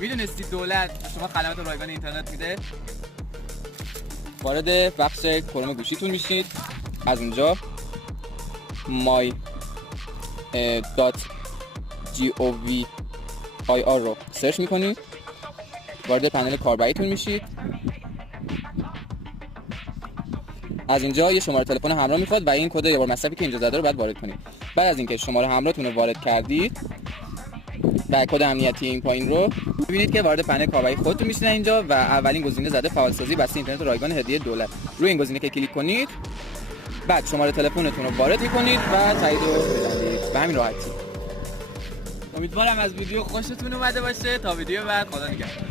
میدونستید دولت به شما خدمات رایگان اینترنت میده؟ وارد بخش کروم گوشیتون میشید، از اینجا my.gov.ir رو سرچ میکنید، وارد پنل کاربریتون میشید. از اینجا یه شماره تلفن همراه میخواد و این کد یه بار مصرفی که اینجا زده رو باید وارد کنید. بعد از اینکه شماره همراهتون رو وارد کردید و کد امنیتی این پایین رو ببینید که وارد پنل کاربری خودتون میشید اینجا و اولین گزینه زده فعالسازی بسته اینترنت رایگان هدیه دولت. روی این گزینه که کلیک کنید، بعد شماره تلفنتون رو وارد میکنید و تایید رو بزنید. به همین راحتی. امیدوارم از ویدیو خوشتون اومده باشه. تا ویدیو بعد، خدا نگهدار.